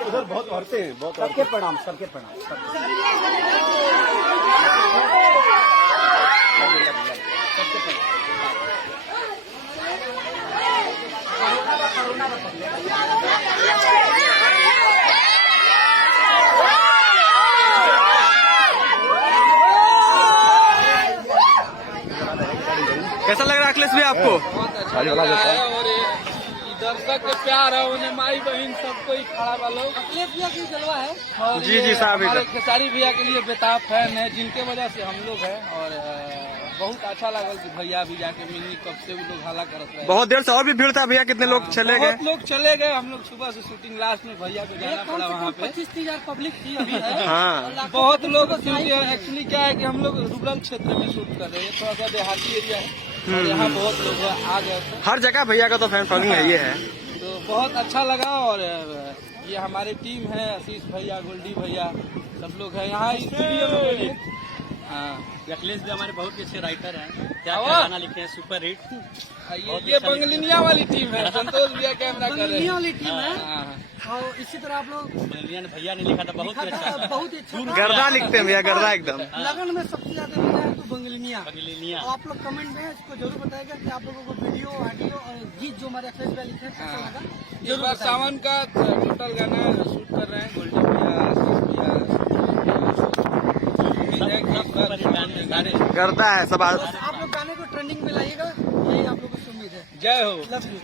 उधर बहुत औरतें हैं, बहुत सबके प्रणाम, सबके प्रणाम। कैसा लग रहा है अखिलेश भाई आपको? बहुत अच्छा लग रहा है और ये दर्शक के प्यार है, उन्हें माई बहन सबको ही खड़ा वालों अखिलेश भैया की जलवा है। और जी साहब, हमारे खेसारी भैया के लिए बेताब फैन है, जिनके वजह से हम लोग हैं। और बहुत अच्छा लगा कि भैया भी जाके मिलनी, कब से वो लोग हाला करते हैं। बहुत देर से और भी भीड़ था भैया, कितने लोग चले गए? बहुत लोग चले गए, हम लोग सुबह से शूटिंग लास्ट में भैया को जाना पड़ा वहाँ पे। 25,000 पब्लिक थी अभी है। हाँ, बहुत लोग एक्चुअली क्या है कि हम लोग रूरल क्षेत्र में शूट कर रहे हैं, थोड़ा सा देहाती एरिया है और यहाँ बहुत लोग आ गए थे। हर जगह भैया का तो फैन फॉलोइंग है, ये है। तो बहुत अच्छा लगा। और ये हमारे टीम है, आशीष भैया, गोल्डी भैया, सब लोग हैं यहाँ स्टूडियो में। हाँ, अखिलेश भी हमारे बहुत ही अच्छे राइटर हैं, क्या क्या गाना लिखे हैं, सुपर हिट। ये बंगलिनिया वाली टीम है, संतोष भैया कैमरा कर रहे बंगलिया हैं। वाली टीम है। हाँ, और इसी तरह आप लोग भैया ने लिखा था, बहुत ही अच्छा। बहुत ही अच्छा गर्दा लिखते हैं भैया, गर्दा एकदम। लगन में सबसे ज्यादा मिला है तो बंगलिनिया। बंगलिनिया। तो आप लोग कमेंट में इसको जरूर बताएगा कि आप लोगों को वीडियो, ऑडियो और गीत जो हमारे अखिलेश भाई लिखे हैं कैसा लगा। इस बार सावन का टोटल गाना शूट कर रहे हैं, गोल्डी भैया, आशीष भैया, गाने। गर्दा है सब। आप लोग गाने को ट्रेंडिंग में लाइएगा, यही आप लोगों से उम्मीद है। जय हो। Love you.